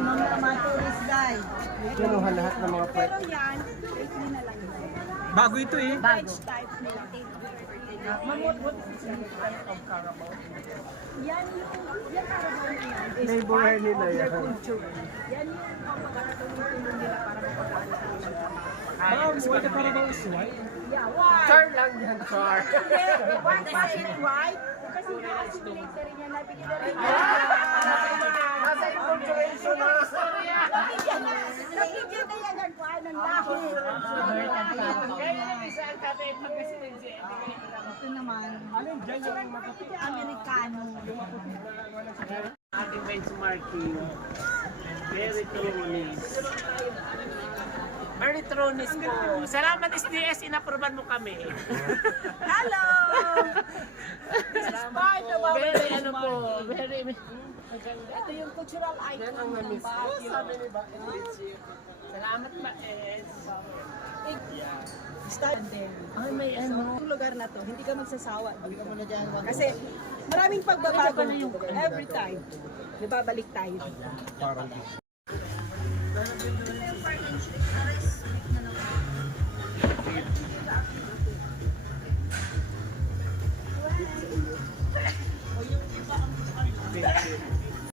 mga tourist guide. Kinuha lahat ng mga Pero yan, 8 na lang. Bago ito eh. Bago. Type nila. Yan Carabao na yan. Is Flavor part nila of their yan. culture. Yan yung pagkakatulong-tulong nila para mapagkakala sa mga Ma'am, why the Carabao is white? Yeah, why? Char lang yan, char. Why is it white? Kasi na-assimilate na rin yan. Nabigyan na rin yan. Nasa inculturation na. Nabigyan na yan ng kuhaan ng lahi. Ito naman, Amerikano. Ating benchmarking. Very trunis. Very trunis po. Salamat SDS, inaproban mo kami. Hello! This is part of our Very ano po, very... Ito yung cultural icon ng Baguio. Salamat ba, Es? Stand there. Ay, may ano. Yung lugar na to, hindi ka magsasawa dito. Kasi maraming pagbabago every time. Nababalik tayo.